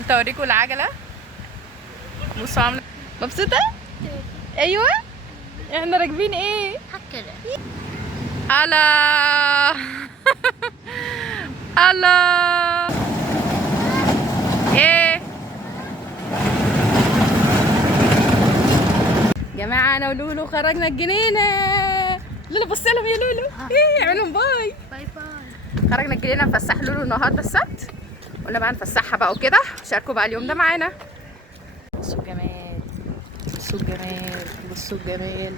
انت اوريكم العجله. بصوا عامله مبسوطه. ايوه احنا راكبين ايه؟ حكرة. الله الله. ايه جماعه، انا ولولو خرجنا الجنينه. لولو بص لهم يا لولو، ايه اعملهم باي. باي باي. خرجنا الجنينه نفسح لولو النهارده السبت، قلنا بقى نفسحها بقى وكده. شاركوا بقى اليوم ده معانا. بصوا الجمال، بصوا الجمال، بصوا الجمال.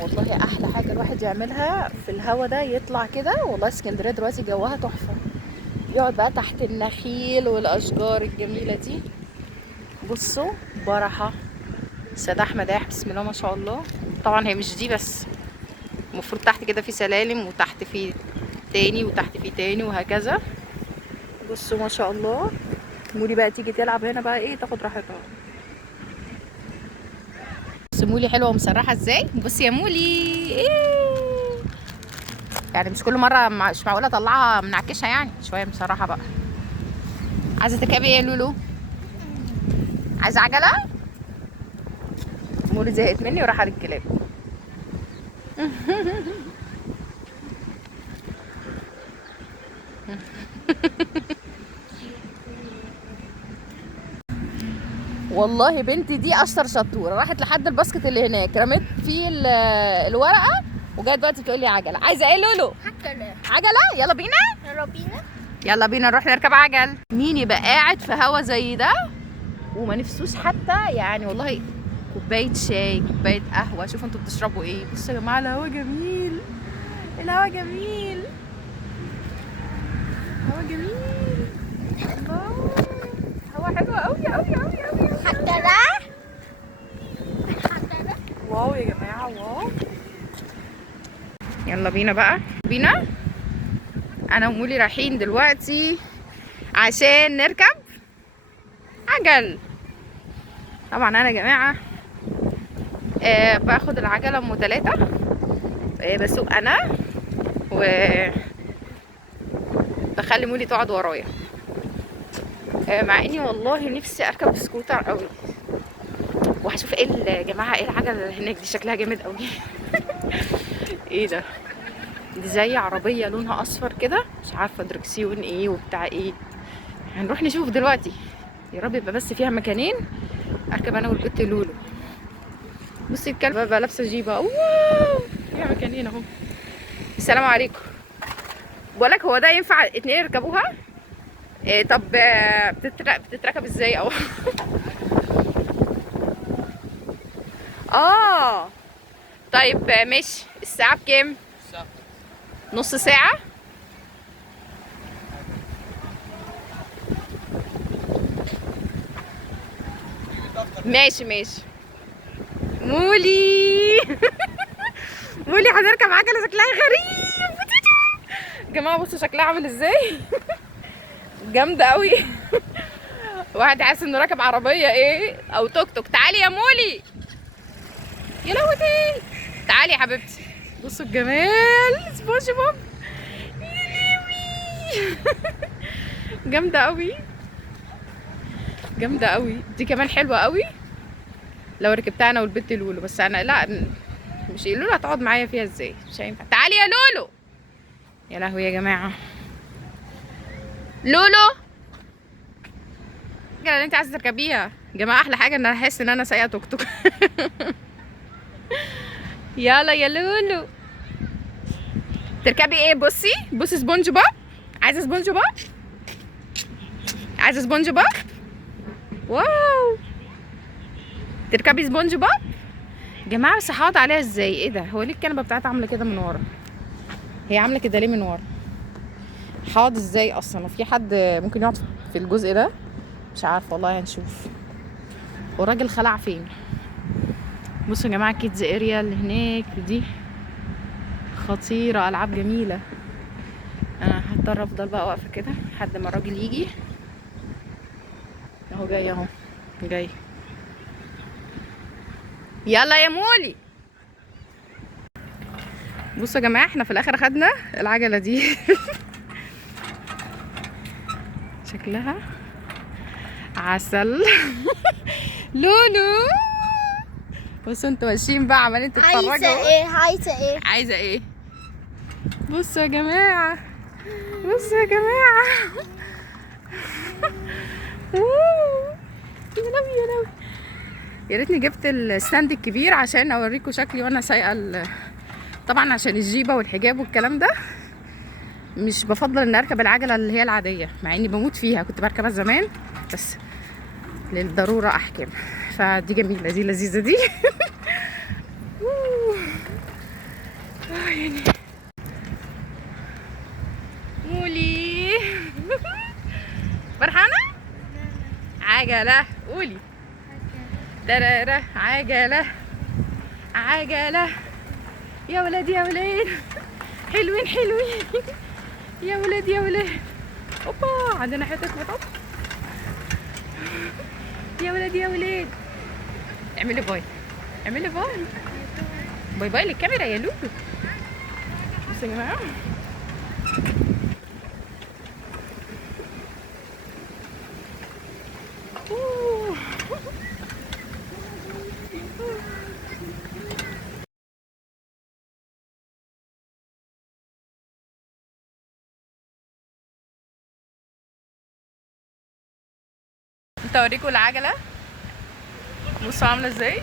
والله احلى حاجه الواحد يعملها في الهوا ده يطلع كده. والله اسكندريه دلوقتي جوها تحفه، يقعد بقى تحت النخيل والاشجار الجميله دي. بصوا برحه سيد احمد، بسم الله ما شاء الله. طبعا هي مش دي بس، المفروض تحت كده في سلالم، وتحت في تاني، وتحت في تاني، وهكذا. بصوا ما شاء الله. مولي بقى تيجي تلعب هنا بقى ايه، تاخد راحتها. بص مولي حلوه ومسرحه ازاي. بصي يا مولي، ايه يعني مش كل مره، مش معقوله اطلعها منعكشها يعني، شويه مسرحه بقى. عايزه تركبي ايه يا لولو؟ عايزه عجله؟ مولي زهقت مني وراح على الكلاب. والله بنتي دي اشطر شطوره، راحت لحد الباسكت اللي هناك، رميت فيه الورقه، وجايه دلوقتي بتقول لي عجله. عايزه ايه لولو؟ حكرة. عجله؟ يلا بينا. يلا بينا. يلا بينا نروح نركب عجل. مين يبقى قاعد في هوا زي ده وما نفسوش حتى يعني والله كوبايه شاي، كوبايه قهوه. شوفوا انتوا بتشربوا ايه. بصوا يا جماعه الهوا جميل، الهوا جميل، هوا جميل. الله، هوا حلو قوي قوي قوي قوي. حكرة. حكرة. واو يا جماعه، واو. يلا بينا بقى، بينا. انا ومولي رايحين دلوقتي عشان نركب عجل. طبعا انا يا جماعه باخد العجله ام 3، بسوق انا، و بخلي مولي تقعد ورايا. مع اني والله نفسي اركب سكوتر قوي. وهشوف ايه يا جماعه، ايه العجله اللي هناك دي، شكلها جامد قوي. ايه ده؟ دي زي عربيه لونها اصفر كده، مش عارفه دركسيون ايه وبتاع ايه. هنروح نشوف دلوقتي. يا رب يبقى بس فيها مكانين اركب انا والبت لولو. بصي الكلبه بقى لابسه جيبه، واو فيها مكانين اهو. السلام عليكم. بقولك هو ده ينفع اتنين يركبوها؟ إيه طب بتتركب ازاي او اه طيب ماشي. الساعة بكام؟ نص ساعة. ماشي ماشي. مولي مولي هنركب عجلة شكلها غريب. يا جماعة بصوا شكلها عامل ازاي. جامدة قوي. واحد حاسس انه راكب عربية ايه او توك توك. تعالي يا مولي، يا لهوتي، تعالي يا حبيبتي. بصوا الجمال، سبونج بوب. يا لهوي. جامدة قوي، جامدة قوي. دي كمان حلوة قوي لو ركبتها انا والبت لولو. بس انا لا، مش لولو هتقعد معايا فيها ازاي، مش هينفع. تعالي يا لولو. يا لهوي يا جماعة، لولو الحاجة اللي انت عايزة تركبيها يا جماعة. احلى حاجة ان انا احس ان انا سايقة توك توك. يلا يا لولو، تركبي ايه؟ بصي بصي سبونج بوب. عايزة سبونج بوب؟ عايزة سبونج بوب؟ واو، تركبي سبونج بوب يا جماعة. بس هقعد عليها ازاي؟ ايه ده؟ هو ليه الكنبة بتاعتها عاملة كده من ورا؟ هي عاملة كده ليه من ورا؟ هقعد ازاي اصلا؟ وفي حد ممكن يقعد في الجزء ده؟ مش عارفة والله، هنشوف. والراجل خلع فين؟ بصوا يا جماعة كيدز اريا اللي هناك دي خطيرة، العاب جميلة. انا هضطر افضل بقى واقفة كده لحد ما الراجل يجي. اهو جاي اهو، جاي. يلا يا مولي. بصوا يا جماعة احنا في الاخر اخدنا العجلة دي. شكلها عسل. لولو بصوا انتوا ماشيين بقى عمالين تتفرجوا. عايزة ايه؟ عايزة ايه؟ عايزه ايه؟ بصوا يا جماعه، بصوا يا جماعه. أوه، يا لهوي يا لهوي. يا ريتني جبت الستاند الكبير عشان اوريكم شكلي وانا سايقه طبعا عشان الجيبه والحجاب والكلام ده مش بفضل ان اركب العجله اللي هي العاديه، مع اني بموت فيها، كنت بركبها زمان بس للضروره احكام. فدي جميله، دي لذيذه دي. يعني مولي. فرحانه. عجله قولي. درارة عجله عجله. يا ولاد يا ولاد، حلوين حلوين. يا ولاد يا ولاد. اوبا عندنا حته مطب. يا ولاد يا ولاد. اعملي باي، اعملي باي. باي باي للكاميرا يا لولو. بصوا يا جماعه. انت اوريكم العجله، بصوا عامله ازاي،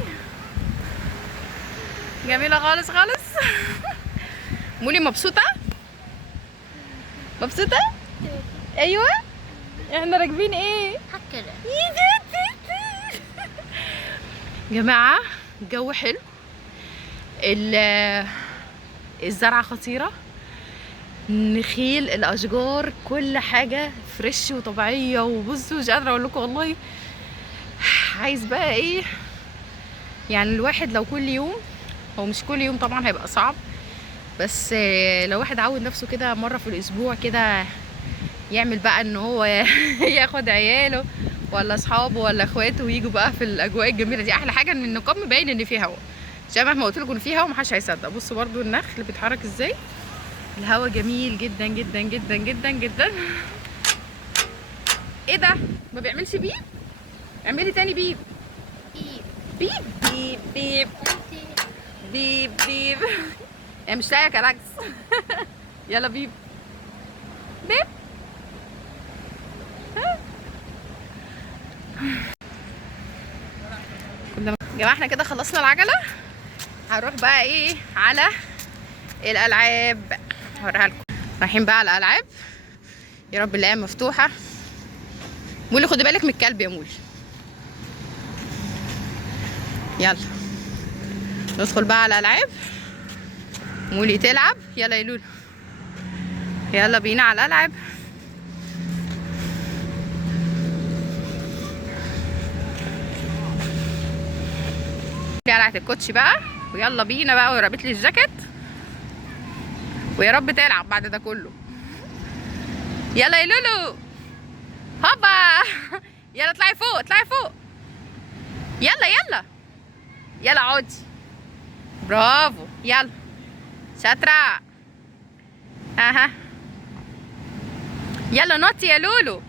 جميله خالص خالص. مولي مبسوطه؟ مبسوطه؟ ايوه. احنا راكبين ايه؟ هكذا. جماعه الجو حلو، الزرعه خطيره، النخيل، الاشجار، كل حاجه فريش وطبيعيه. وبصوا مش قادره اقول لكم والله. عايز بقى ايه يعني الواحد لو كل يوم، هو مش كل يوم طبعا هيبقى صعب، بس لو واحد عود نفسه كده مره في الاسبوع كده يعمل بقى ان هو ياخد عياله ولا اصحابه ولا اخواته ويجوا بقى في الاجواء الجميله دي. احلى حاجه ان النقاب مبين ان فيه هوا، عشان مهما قلت لكم ان فيه هوا محدش هيصدق. بصوا برده النخل بيتحرك ازاي، الهوا جميل جدا جدا جدا جدا جدا. ايه ده ما بيعملش بيب؟ اعملي تاني بيب. بيب بيب بيب بيب بيب. يعني مش لاقيه كلاكس. يلا بيب بيب. يا جماعه احنا كده خلصنا العجله، هنروح بقى ايه على الالعاب، هوريها لكم. رايحين بقى على الالعاب، يا رب نلاقيها مفتوحه. مولي خدي بالك من الكلب يا مولي. يلا ندخل بقى على الالعاب، مولي تلعب. يلا يا لولو، يلا بينا على الالعاب. قلعت الكوتشي بقى ويلا بينا بقى، وربت لي الجاكيت، ويا رب تلعب بعد ده كله. يلا يا لولو هوبا. يلا اطلعي فوق، اطلعي فوق. يلا يلا يلا عودي، برافو. يلا شاطرة. اها يلا نطي يا لولو،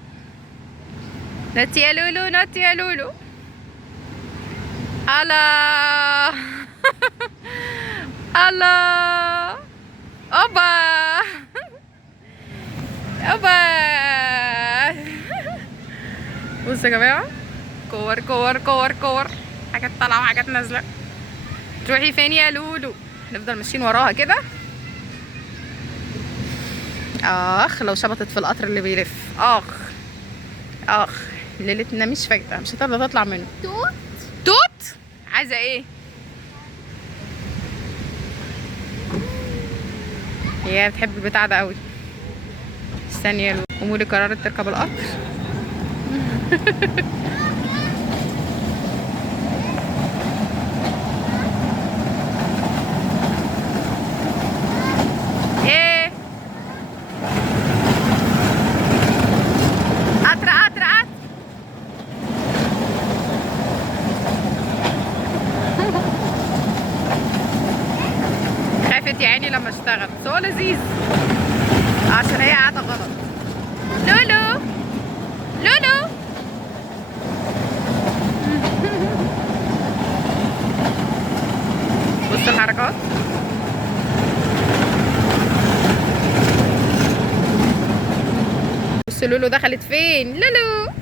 نطي يا لولو، نطي يا لولو. الله. الله. اوبا اوبا. بصوا يا جماعه، كور كور كور كور، حاجات طالعه وحاجات نازله. تروحي فين يا لولو؟ نفضل ماشيين وراها كده. اخ لو شبطت في القطر اللي بيلف، اخ اخ ليلتنا مش فايته، مش هتقدر تطلع منه. توت توت. عايزه ايه؟ هي بتحب البتاع ده قوي. استني يا لولو، ومولي قررت تركب القطر. ايه قطر قطر قطر. خافت يا عيني لما اشتغل، بس هو لذيذ عشان هي قاعده غلط. لولو لولو بصوا لولو دخلت فين. لولو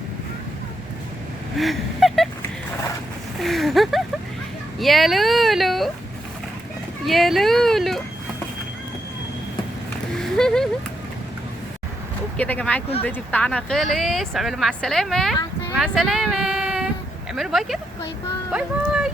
يا لولو يا لولو. وبكده يا جماعه يكون الفيديو بتاعنا خلص. اعملوا مع السلامه. مع السلامه. اعملوا باي كده. باي باي. باي باي.